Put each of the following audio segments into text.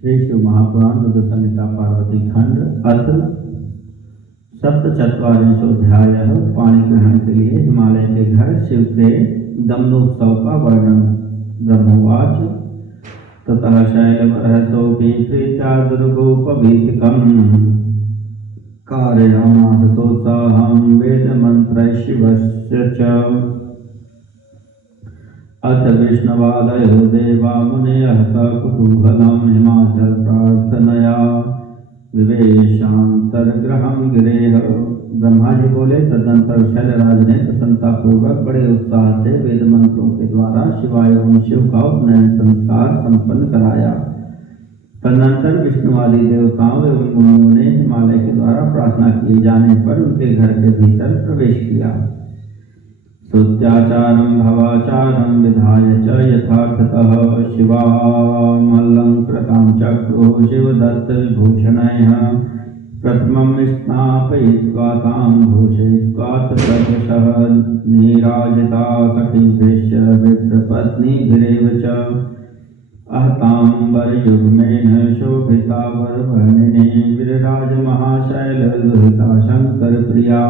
श्री शिव महापुराण रुद्र संहिता पार्वती खंड अथ सप्तचत्वारिंशोऽध्याय। पाणी ग्रहण के लिए हिमालय के घर शिव के दमनोत्सव का वर्णन। ब्रह्मोवाच ततः शैलवरहसोऽपि प्रीत्या दुर्गोपवीतिकम् कारयामास सोत्साहं वेदमन्त्रैः शिवस्य च। अथ विष्णवादयो देवा मुनयः सकुतूहलं हिमाचल प्रार्थनया विवेशांतरग्रहं गिरेह। ब्रह्मा जी बोले, तदंतर शैलराज ने प्रसन्नता पूर्वक बड़े उत्साह से वेद मंत्रों के द्वारा शिवाय एवं शिव का उपनयन संस्कार संपन्न कराया। तदनंतर विष्णुवादी देवताओं एवं मुनियों ने हिमालय के द्वारा प्रार्थना किए जाने पर उनके घर के भीतर प्रवेश किया। स्तुत्याचारं भवाचारं विधाय च यथार्थतः शिवामलंकृतां चक्रुः शिवदत्त विभूषणैः प्रथमं स्नापयित्वा तां भूषयित्वा तदृशः नीराजिता सखीभिश्च विप्रपत्नीभिरेव च अहतांबरयुग्मेन शोभिता वरवर्णिनी विरराजमहाशैलदुहिता शंकर प्रिया।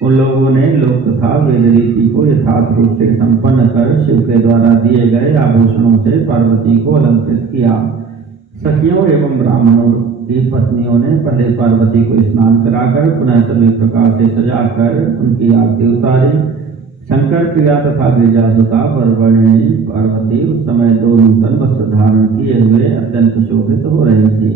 उन लोगों ने लोक तथा वेद रीति को यथार्थ रूप से संपन्न कर शिव के द्वारा दिए गए आभूषणों से पार्वती को अलंकृत किया। सखियों एवं ब्राह्मणों की पत्नियों ने पहले पार्वती को स्नान कराकर पुनः सभी प्रकार से सजाकर उनकी आरती उतारी। शंकर प्रिया तथा गिरिजासुता वरवर्णिनी पार्वती उस समय दो नूतन वस्त्र धारण किए हुए अत्यंत शोभित हो रही थी।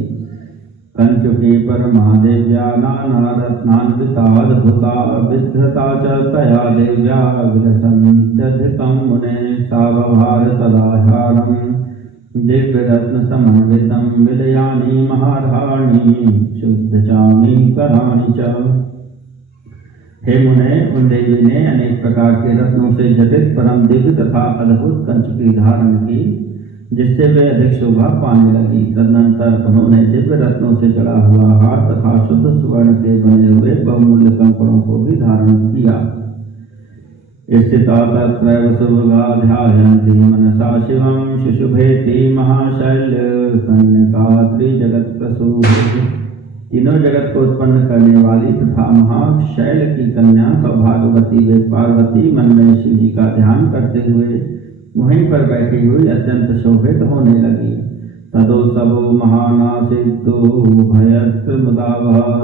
कंचुकी परमादेव्या नाना रत्नान्विताद्भुता विधृता च तया देव्या विलसन्त्यधिकं मुने सावभार तदाहारं दिव्यरत्न समन्वितं विलयानि महाराणी शुद्धचामी कराणि च। हे मुने, उन देवी ने अनेक प्रकार के रत्नों से जटित परम दिव्य तथा अद्भुत कंचुकी धारण की, जिससे वे अधिक शोभा पाने लगी। तदनंतर उन्होंने दिव्य रत्नों से जड़ा हुआ हार तथा शुद्ध स्वर्ण के बने हुए बहुमूल्य कंकड़ों को भी धारण किया। स्थिता तत्रैव सुभगा ध्यायन्ति मनसा शिवं शुशुभेति महाशैल्य कन्यका त्रिजगत्प्रसूः। तीनों जगत को उत्पन्न करने वाली तथा महाशैल की कन्या सौभाग्यवती वे पार्वती मन में शिव जी का ध्यान करते हुए वहीं पर बैठी हुई अत्यंत शोभित होने लगी। तदोत्सवो महानासितो भयत्र मुदा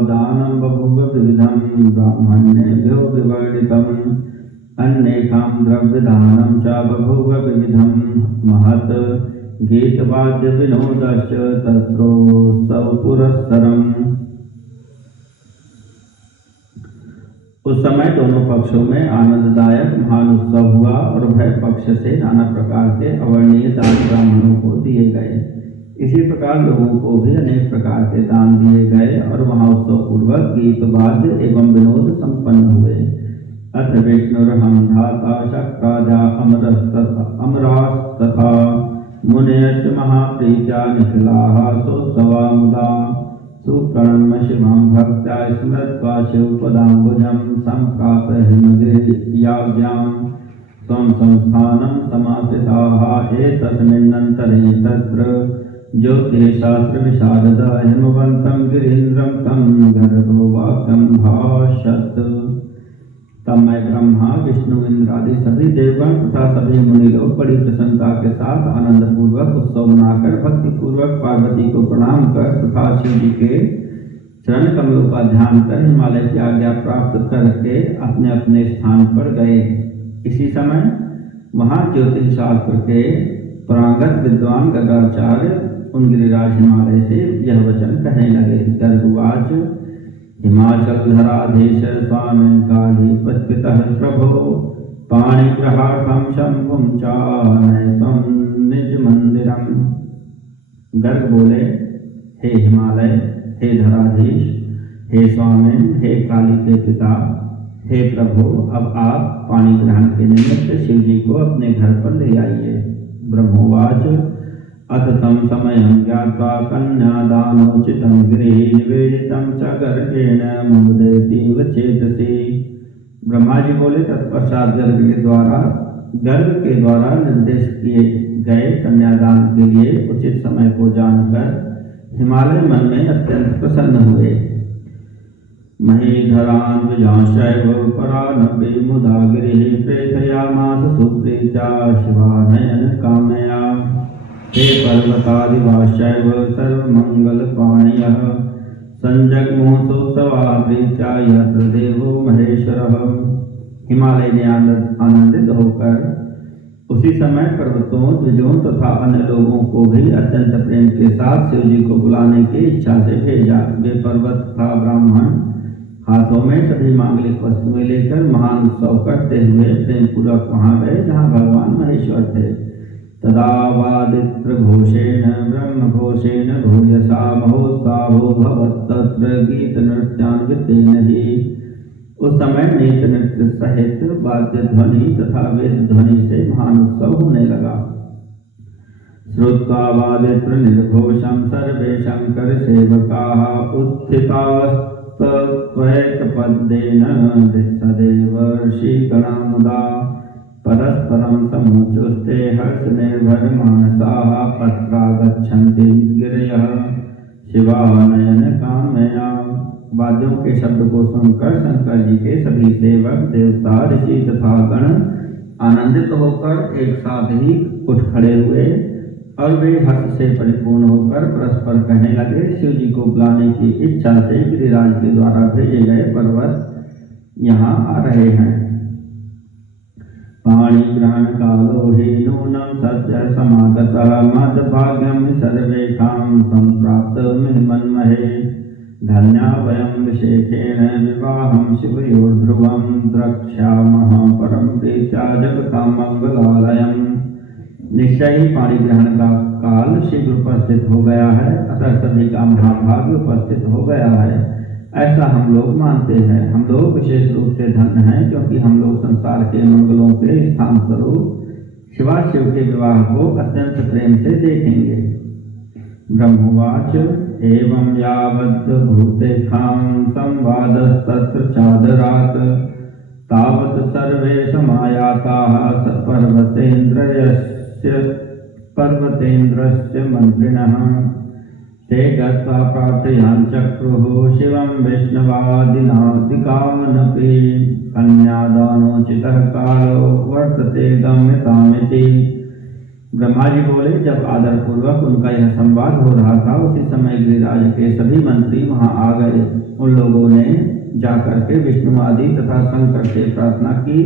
दानं बभूव विविधं ब्राह्मणेभ्यो विवर्णितम् अन्येकां द्रव्यदानं च बभूव विविधं महत् गीतवाद्य विनोदश्च तत्रोत्सव पुरस्सरम्। उस समय दोनों पक्षों में आनंददायक महान उत्सव हुआ और उभय पक्ष से नाना प्रकार के अवर्णीय दान ब्राह्मणों को दिए गए। इसी प्रकार लोगों को भी अनेक प्रकार के दान दिए गए और वहाँ उत्सव पूर्वक गीत वाद्य एवं विनोद संपन्न हुए। अथ विष्णुरहं धाता शक्राजा अमरास्तथा मुनयश्च महाप्रीत्या निखिलाः सोत्सवा मुदा सुकर्म शिवं भक्त्या स्मृत्वा शिवपदाम्बुजं सम्प्राप्य हिमगिरियाज्ञां त्वं संस्थानं समाश्रिताः। एतस्मिन्नन्तरे तत्र ज्योतिषशास्त्रविशारद हिमवन्तं गिरीन्द्रं तं गर्भवाक्यं भाषत। तब मैं ब्रह्मा विष्णु इंद्र आदि सभी देवगण तथा सभी मुनि लोग बड़ी प्रसन्नता के साथ आनंद पूर्वक उत्सव मनाकर भक्ति पूर्वक पार्वती को प्रणाम कर तथा शिव जी के चरण कमलों का ध्यान कर हिमालय की आज्ञा प्राप्त करके अपने अपने स्थान पर गए। इसी समय वहाँ ज्योतिष शास्त्र के पारंगत विद्वान गदाचार्य उन गिरिराज हिमालय से यह वचन कहने लगे। गर्भवाच हिमाचल धराधीश स्वामिन् कालीपतितः प्रभो पाणिग्रहार्थं शंभुं चानयतं निज मंदिरम्। गर्ग बोले, हे हिमालय, हे धराधीश, हे स्वामिन्, हे काली के पिता, हे प्रभु, अब आप पानी ग्रहण के निमित्त शिव जी को अपने घर पर ले आइए। ब्रह्मोवाच अथ तं समयं ज्ञात्वा कन्यादानोचितं गिरिः निवेदितं च गर्गेण मुमुदैतीव चेतसि। ब्रह्मा जी बोले, तत्पश्चात गर्ग के द्वारा निर्देश किए गए कन्यादान के लिए उचित समय को जानकर हिमालय मन में अत्यंत प्रसन्न हुए। महीधरान् विजांशैव परानपि मुदा गिरिः प्रेषयामास सुप्रीत्या शिवानयन कामया। ते पर्वतादिवाश्चैव सर्वमङ्गलपाणयः संजग्मुसोत्सवा प्रीत्या यत्र देवो महेश्वरः। हिमालय ने आनंदित होकर उसी समय पर्वतों, द्विजों तथा अन्य लोगों को भी अत्यंत प्रेम के साथ शिव जी को बुलाने की इच्छा से भेजा। वे पर्वत तथा ब्राह्मण हाथों में सभी मांगलिक वस्तुएं लेकर महान उत्सव करते हुए प्रेम पूर्वक वहां गए जहां भगवान महेश्वर थे। तदा वादित्र घोषेण ब्रह्म घोषेण भूयसा महोत्साहो भवत्तत्र गीत नृत्यान्वितेन ही। उस समय नेत्र नृत्य सहित वाद्य ध्वनि तथा वेद ध्वनि से महान उत्सव होने लगा। श्रुत्वा वादित्र निर्घोषं सर्वे शंकर सेवकाः उत्थितास्तत्त्वैकपद्येन सदेवर्षिगणा मुदा परस्परं समुच्चुस्ते हर्षनिर्भरमानसाः अत्रागच्छन्ति गिरयः शिवानयन कामया। वाद्यों के शब्द को सुनकर शंकर जी के सभी सेवक, देवता, ऋषि तथा गण आनंदित होकर एक साथ ही उठ खड़े हुए और वे हर्ष से परिपूर्ण होकर परस्पर कहने लगे, शिव जी को बुलाने की इच्छा से गिरिराज के द्वारा भेजे गए पर्वत यहाँ आ रहे हैं। पाणि ग्रहण कालो हि नूनं सत्य समागतः मद्भाग्यं सर्वेषां सम्प्राप्त मन्महे। धन्या वयं विशेषेण विवाहं शिवयोर्ध्रुवं द्रक्ष्यामः परं प्रीत्या जगतां मंगलालयम्। निश्चय ही पाणी ग्रहण का काल शीघ्र उपस्थित हो गया है, अतः सभी का महाभाग्य उपस्थित हो गया है, ऐसा हम लोग मानते हैं। हम लोग विशेष रूप से धन्य हैं क्योंकि हम लोग संसार के मंगलों के स्थान स्वरूप शिवाशिव के विवाह को अत्यंत प्रेम से देखेंगे। ब्रह्मवाच एवं यावत् भूतेषां संवादस्तत्र चादरात् तावत् सर्वे समायाताः पर्वतेन्द्रस्य मंत्रिणः। ते गत्वा प्रार्थयान् चक्रुः शिवं वैष्णवादिनादिकामनपि कन्यादानोचितः कालो वर्तते गम्यतामिति। ब्रह्मा जी बोले, जब आदर पूर्वक उनका यह संवाद हो रहा था उसी समय गिरिराज के सभी मंत्री वहां आ गए। उन लोगों ने जाकर के विष्णु आदि तथा शंकर से प्रार्थना की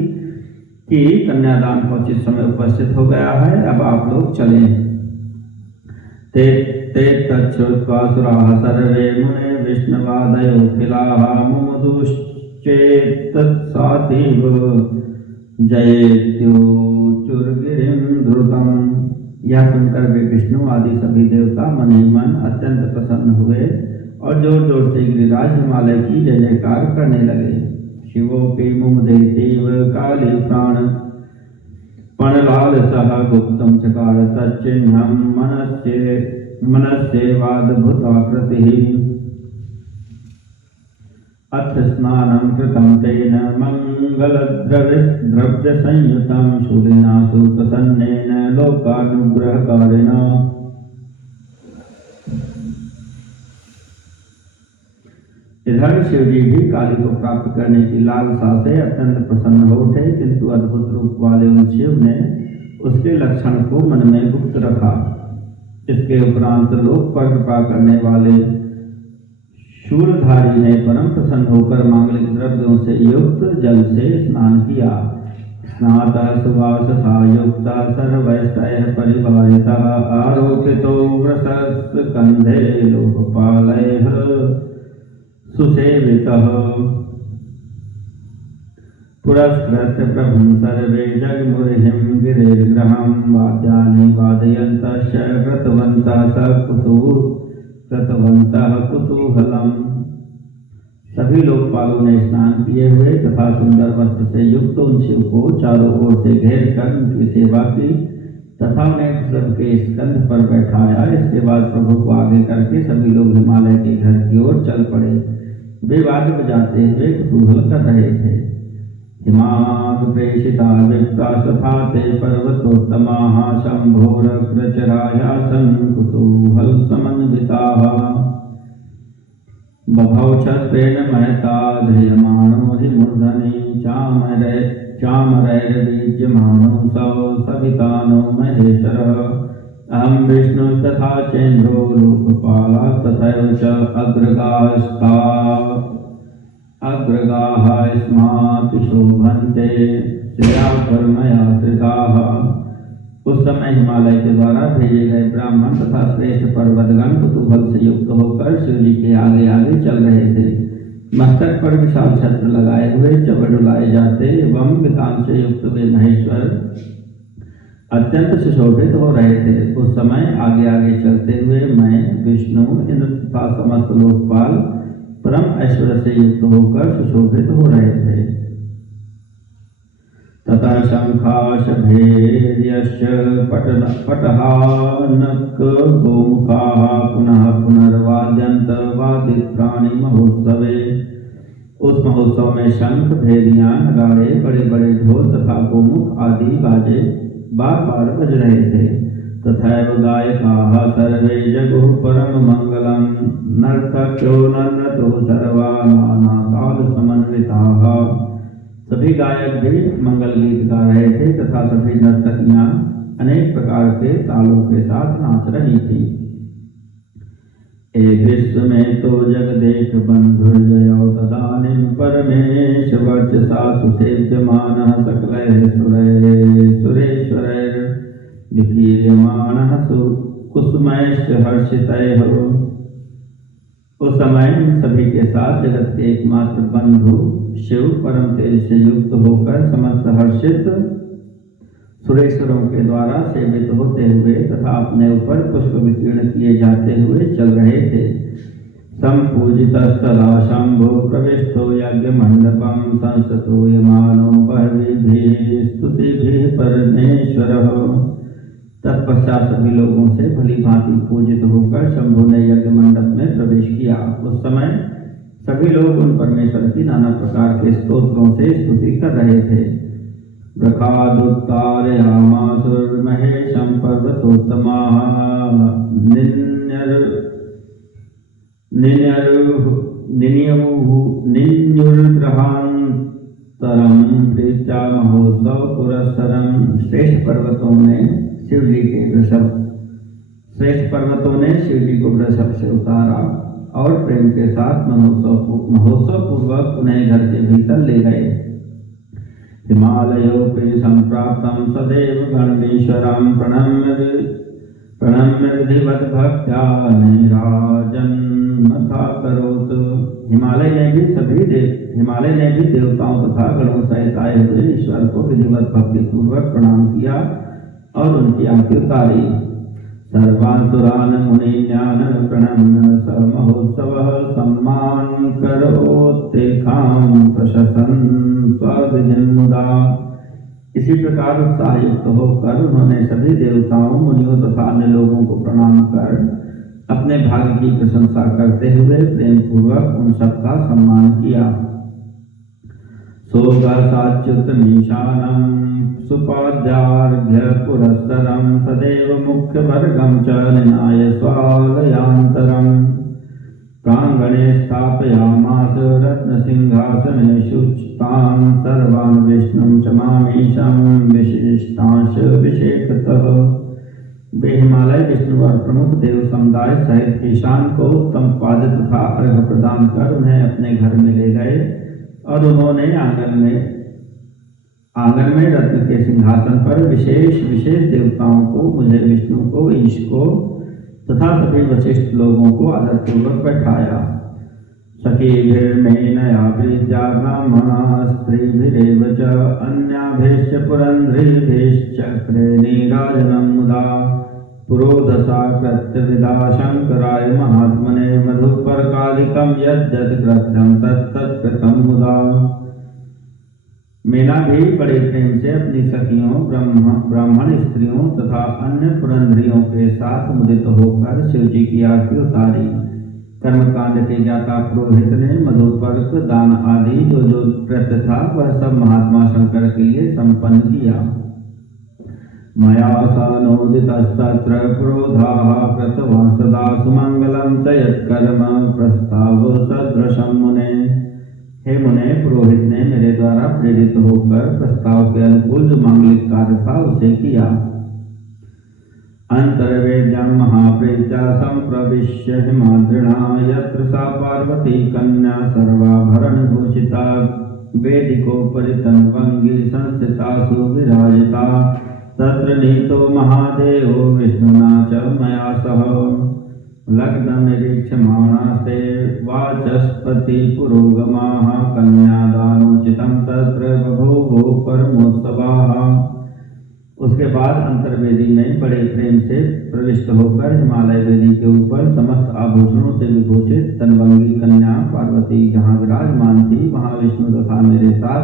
कि कन्यादान का उचित समय उपस्थित हो गया है, अब आप लोग चलें। ते तच्छ्रुत्वा सुराः सर्वे मुने विष्णवादयोऽखिलाः मुमुदुश्चेत्तत्सातीव जयेत्युचुर्गिरिं द्रुतम्। यह सुनकर वे विष्णु आदि सभी देवता मन ही मन अत्यंत प्रसन्न हुए और जोर जोर से गिरिराज हिमालय की जय जयकार करने लगे। शिवोऽपि मुमुदेतीव काली प्राण पणलालसः गुप्तं चकार तच्चिह्नं मनस्येवाद्भुताकृतिः। अथ स्नानं कृतं तेन मङ्गलद्रव्यसंयुतं शूलिना सुप्रसन्नेन लोकानुग्रहकारिणा। इधर शिव जी भी काली को प्राप्त करने की लालसा से अत्यंत प्रसन्न हो उठे, किंतु अद्भुत रूप वाले उन शिव ने उसके लक्षण को मन में गुप्त रखा। इसके उपरांत लोक पर कृपा करने वाले शूलधारी ने परम प्रसन्न होकर मांगलिक द्रव्यों से युक्त जल से स्नान किया। स्नातः सुवाससा युक्तः सर्वैस्तैः परिवारितः आरोपितो वृषस्कन्धे लोकपालैः सुसेवितः। पुरस्कृत्य प्रभुं सर्वे जगमुर्हिं गिरिर्गृहं वाद्यानि वादयन्तश्च कृतवन्तः कुतूहलम्। सभी लोकपालों ने स्नान किए हुए तथा सुंदर वस्त्र से युक्त उन शिव को चारों ओर से घेर कर उनकी सेवा की तथा उन्हें सबके स्कंध पर बैठाया। इसके बाद प्रभु को आगे करके सभी लोग हिमालय के घर की ओर चल पड़े। वे वाद्य बजाते हुए कुतूहल कर रहे थे। हिमाद प्रेषिता विप्रा तथा ते पर्वतोत्तमाः शम्भोरग्रचरायासन् कुतूहल समन्विताः बभौ छत्रेण महता ध्रियमाणो हि मूर्धनि चामरैर्बीज्यमानो सौ सवितानो महेश्वरः अहं विष्णुस्तथा चेन्द्रो लोकपालास्तथैव च अग्रगाः स्मात् शोभन्ते श्रिया परमया श्रिताः। उस समय हिमालय के द्वारा भेजे गए ब्राह्मण तथा श्रेष्ठ पर्वतगण कुतूहल से युक्त होकर शिव जी के आगे आगे चल रहे थे। मस्तक पर विशाल छत्र लगाए हुए चबड़ उड़ाए जाते एवं वितान से युक्त वे महेश्वर अत्यंत सुशोभित हो रहे थे। उस समय आगे आगे चलते हुए मैं विष्णु इंद्र तथा समस्त लोकपाल परम ऐश्वर्य से युक्त होकर सुशोभित हो रहे थे। तथा शंखाशभेर्यश्च पटहानक गोमुखाः पुनः पुनर्वाद्यन्त वादित्राणि महोत्सवे। उस महोत्सव में शंख भेदियां नगाड़े बड़े बड़े ढोल तथा गोमुख आदि बाजे बार बार बज रहे थे। तथैव गायकाः सर्वे जगुः परम मंगलम नर्तक्यो नर्ततो सर्वा नानाताल समन्विताः। सभी गायक भी मंगल गीत गा रहे थे तथा सभी नर्तकियां अनेक प्रकार के तालों के साथ नाच रही थी। एक विश्व में तो जग देख बंधुर्जयो तदानीं परमेश वर्चसा सुसेव्यमानः सकलैः सुरेश्वरैर् विकीर्यमानः कुसुमैश्च हर्षितैः। उस समय सभी के साथ जगत के एकमात्र बंधु शिव परम तेज से युक्त होकर समस्त हर्षित सुरेश्वरों के द्वारा सेवित होते हुए तथा अपने ऊपर पुष्प विकीर्ण किए जाते हुए चल रहे थे। संपूजितस्तदा शंभो प्रविष्टो यज्ञ मंडपम संस्ततो यमानो बहवीभिः स्तुतिभिः परमेश्वरः। तत्पश्चात सभी लोगों से भली भांति पूजित होकर शंभु ने यज्ञ मंडप में प्रवेश किया। उस समय सभी लोग उन परमेश्वर की नाना प्रकार के स्तोत्रों से स्तुति कर रहे थे। महेशं पर्वतोत्तमाः निन्युर्ग्रहान्तरं प्रीत्या महोत्सव पुरस्सरं। श्रेष्ठ पर्वतों ने शिव जी को वृषभ से उतारा और प्रेम के साथ महोत्सव पूर्वक उन्हें घर के भीतर ले गए। हिमालयोपि संप्राप्तं सदैव गणेश्वरं प्रणम्य विधिवत भक्त्या नैराजन्मथा करोत्। हिमालय ने भी देवताओं तथा गणों सहित आए हुए ईश्वर को विधिवत भक्ति पूर्वक प्रणाम किया और उनकी आरती उतारी। सर्वासुरान मुनीन्यान प्रणम्य स महोत्सवः सम्मान करोत्येकां प्रशसन स्वविजन्मुदा। इसी प्रकार उत्साहयुक्त होकर उन्होंने सभी देवताओं मुनियों तथा अन्य लोगों को प्रणाम कर अपने भाग्य की प्रशंसा करते हुए प्रेम पूर्वक उन सबका सम्मान किया। सोगसाच्युतमीशानं सुपाद्यार्घ्य पुरस्सरं सदैव मुख्यवर्गं च निनाय स्वालयान्तरं। प्राङ्गणे स्थापयामास रत्नसिंहासनेषु तान् सर्वान् विष्णुं च मामीशं विशिष्टांश विशेषतः। वे हिमालय विष्णु और प्रमुख देव समुदाय सहित ईशान को उत्तम पाद तथा अर्घ्य प्रदान कर उन्हें अपने घर में ले गए और उन्होंने आंगन में रत्न के सिंहासन पर विशेष देवताओं को, मुझे विष्णु को, ईश को तथा सभी वशिष्ठ लोगों को आदरपूर्वक बैठाया। सखीभिर्नयनया प्रीत्या ब्राह्मणास्त्रीभिरेव च अन्याभिश्च पुरंध्रीभिश्चक्रे नीराजनं मुदा। पुरोधसा कृत्यविदा शंकराय महात्मने मधुपर्कादिकं यद्यत् कृत्यं तत्कृतं मुदा। मीना भी बड़े प्रेम से अपनी सखियों, ब्राह्मण स्त्रियों तथा अन्य पुरंधरियों के साथ मुदित होकर शिव जी की आरती उतारी। कर्मकांड के ज्ञाता पुरोहित ने मधुपर्क दान आदि जो जो कृत्य था वह सब महात्मा शंकर के लिए संपन्न किया। मया सानोदितस्तत्र पुरोधाः कृतवान् सदा सुमंगलं च यत्कर्म प्रस्ताव सदृशं मुने। हे मुने, पुरोहित ने मेरे द्वारा प्रेरित होकर प्रस्ताव के अनुकूल जो मांगलिक कार्य था उसे किया। अंतर्वेद्यं महाप्रीत्या संप्रविश्य हिमाद्रिणा यत्र सा पार्वती कन्या सर्वाभरण भूषिता वेदिकोपरि तन्वंगी संस्थिता सुविराजिता तत्र नीतो महादेवो विष्णुना च मया सह लग्नं निरीक्षमाणास्ते वाचस्पति पुरोगमाः कन्यादानोचितं तत्र बभूवो परमोत्सवाः। उसके बाद अंतर्वेदी में बड़े प्रेम से प्रविष्ट होकर हिमालय वेदी के ऊपर समस्त आभूषणों से विभूषित तनवंगी कन्या पार्वती जहाँ विराजमान थी वहाँ विष्णु तथा मेरे साथ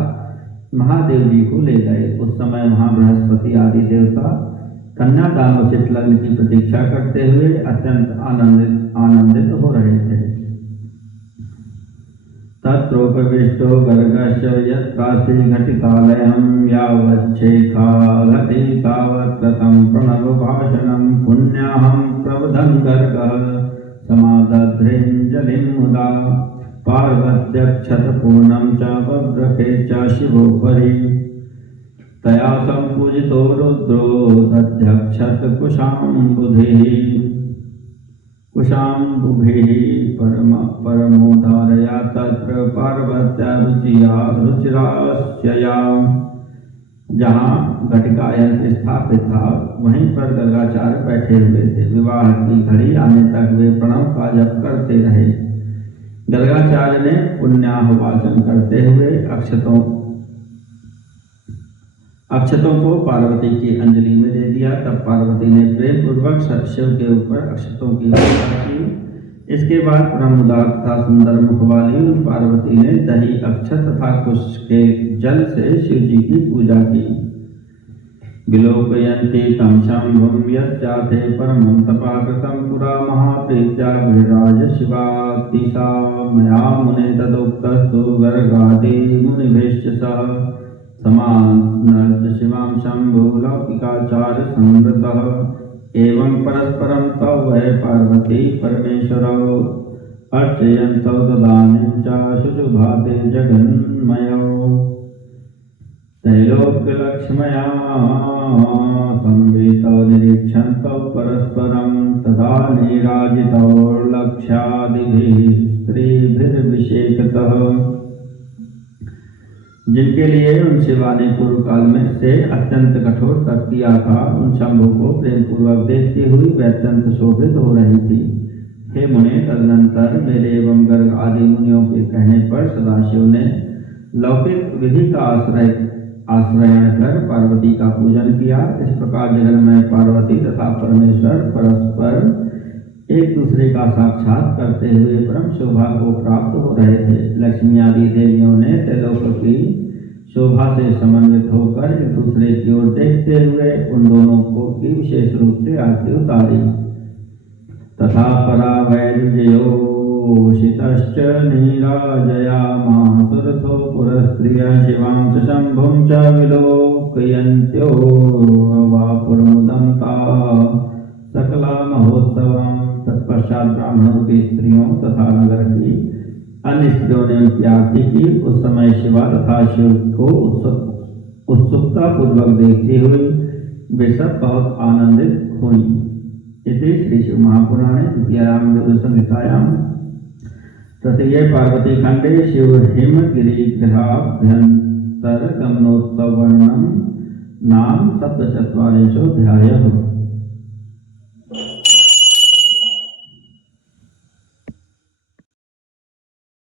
महादेव जी को ले गए। उस समय वहाँ बृहस्पति आदि देवता कन्यादानोचित लग्न की प्रतीक्षा करते हुए अत्यंत आनंदित हो रहे थे। तत्रोपविष्टो गर्गश्च यत्रासि घटिकालयं यावच्छेखा घटे तावत् कृतं प्रणवभाषणं पुण्याहं प्रबुधं गर्गः समादध्रेञ्जलिं मुदा पार्वत्यक्षतपूर्णं च वव्रके च शिवोपरि तया सम्पूजितो रुद्रो दध्यक्षतकुशाम्बुधिः कुशाम्बुभिः परमोदारया तत्र पार्वत्या रुचिरास्यया। जहाँ घटिका यंत्र स्थापित था वहीं पर गर्गाचार्य बैठे हुए थे। विवाह की घड़ी आने तक वे प्रणव का जप करते रहे। गर्गाचार्य ने पुण्याहवाचन करते हुए अक्षतों को पार्वती की अंजलि में दे दिया। तब पार्वती ने प्रेम पूर्वक शिव के ऊपर अक्षतों की वर्षा की। इसके बाद परमोदार तथा सुंदर मुख वाली उन पार्वती ने दही अक्षत तथा कुश के जल से शिव जी की पूजा की। विलोकयन्ति तं शंभुं यश्चाते परमं तपः कृतं पुरा महाप्रीत्या गिरिराज शिवातिशा मया मुने तदुक्तस्तु गर्गादि मुनिभिश्च सह समानर्च शिवां शंभु लौकिकाचार्य संवृतः एवं परस्परं तौ वै पार्वती परमेश्वरौ अर्चयन्तौ तदानीं च शुशुभाते जगन्मयौ त्रैलोक्यलक्ष्म्या संवेतौ निरीक्षन्तौ परस्परं तदा नीराजितौ लक्ष्यादिभिः स्त्रीभिर्विषेकतः। जिनके लिए उन शिवा ने पूर्व काल में से अत्यंत कठोर तप किया था उन शंभु को प्रेम पूर्वक देखती हुई वे अत्यंत शोभित हो रही थी। हे मुने, तदनंतर मेरे एवं गर्ग आदि मुनियों के कहने पर सदाशिव ने लौकिक विधि का आश्रयण कर पार्वती का पूजन किया। इस प्रकार जगन्मय पार्वती तथा परमेश्वर परस्पर एक दूसरे का साक्षात करते हुए परम शोभा को प्राप्त हो रहे थे। लक्ष्मी आदि देवियों ने त्रैलोक की शोभा से समन्वित होकर एक दूसरे की ओर देखते हुए उन दोनों को की विशेष रूप से आरती उतारी। तथा परा वैर्ययोषितश्च नीराजयामासुरथो पुरस्त्रियः शिवां च शंभुं च विलोकयन्त्यो वापुरमुदं ता सकला महोत्सवम्। तत्पश्चात ब्राह्मणों की स्त्रियों तथा नगर की अन्य स्त्रियों ने उनकी आरती की। उस समय शिवा तथा शिव को उत्सुकता पूर्वक देखते हुए वे सब बहुत आनंदित हुई। इति श्री शिव महापुराणे द्वितीयायां संहितायां तृतीये पार्वती खंडे शिव हिमगिरि ग्रहाभ्यंतर गमनोत्सव वर्णनम नाम 47 अध्यायः।